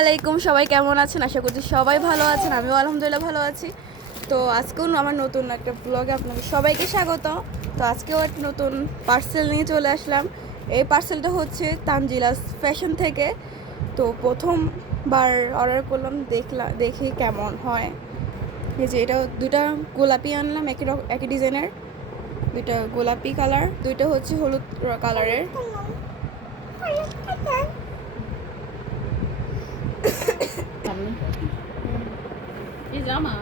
আলাইকুম, সবাই কেমন আছেন? আশা করছি সবাই ভালো আছেন। আমিও আলহামদুলিল্লাহ ভালো আছি। তো আজকেও আমার নতুন একটা ব্লগে আপনাদের সবাইকে স্বাগত। তো আজকেও একটা নতুন পার্সেল নিয়ে চলে আসলাম। এই পার্সেলটা হচ্ছে তানজিলাস ফ্যাশন থেকে। তো প্রথমবার অর্ডার করলাম, দেখি কেমন হয়। এই যে এটা দুইটা গোলাপি আনলাম, একই ডিজাইনের দুইটা গোলাপি কালার, দুইটা হচ্ছে হলুদ কালারের। জামা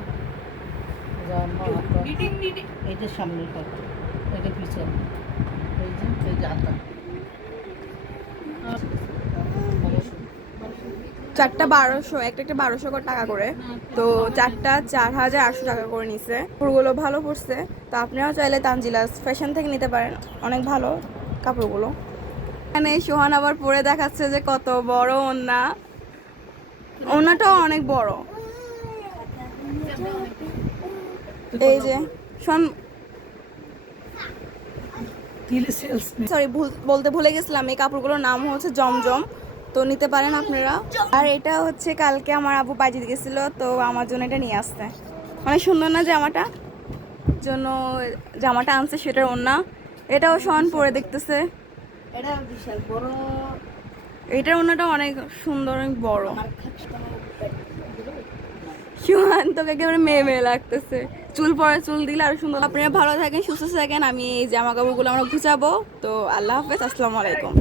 এইটা সামনের পাট, এটা পিছনে, এই যে হাতা। চারটা 1200, একটা 1200 টাকা করে। তো চারটা 4800 টাকা করে নিছে। কাপড়গুলো ভালো পড়ছে। তো আপনারাও চাইলে তানজিলাস ফ্যাশন থেকে নিতে পারেন, অনেক ভালো কাপড়গুলো। এখানে সোহান আবার পরে দেখাচ্ছে যে কত বড় ওড়না। ওড়নাটাও অনেক বড়। এই যে সরি, বলতে ভুলে গেছিলাম, এই কাপড়গুলোর নাম হচ্ছে জমজম। তো নিতে পারেন আপনারা। আর এটা হচ্ছে কালকে আমার আব্বু পাইজি গেছিল, তো আমার জন্য এটা নিয়ে আসতে। অনেক সুন্দর না জামাটা? জন্য জামাটা আনছে, সেটার ওড়না। এটাও শোন পরে দেখতেছে। এটা বিশাল বড়, এটার ওড়নাটা অনেক সুন্দর, অনেক বড়। সুহান তোকে একেবারে মেয়ে মেয়ে লাগতেছে। চুল দিলে আরো সুন্দর। আপনারা ভালো থাকেন, সুস্থ থাকেন। আমি এই জামা কাপড়গুলো আমরা গুছাবো। তো আল্লাহ হাফেজ, আসসালামু আলাইকুম।